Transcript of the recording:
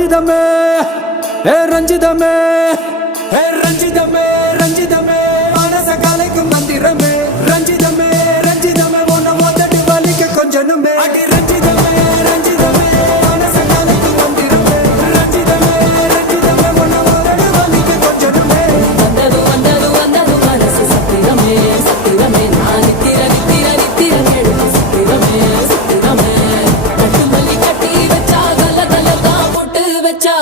ரஞ்சிதமே ரஞ்சிதமே ரஞ்சிதமே ரஞ்சிதமே மனச கலைக்கும் மந்திரமே ரஞ்சிதமே ரஞ்சிதமே உன்னை மொத்தடி வலிக்க கொஞ்சனுமே அடி ரஞ்சிதமே ரஞ்சிதமே மனச கலைக்கும் மந்திரமே ரஞ்சிதமே ரஞ்சிதமே உன்னை மொத்தடி வலிக்க கொஞ்சனுமே வந்தது வந்தது வந்தது மனசு சத்திரமே சத்திரமே நான் நித்திர நித்திர நித்திர கேடு சத்திரமே சத்திரமே கட்டு மல்லி கட்டி வச்சா கல கல தான் போட்டு வச்சா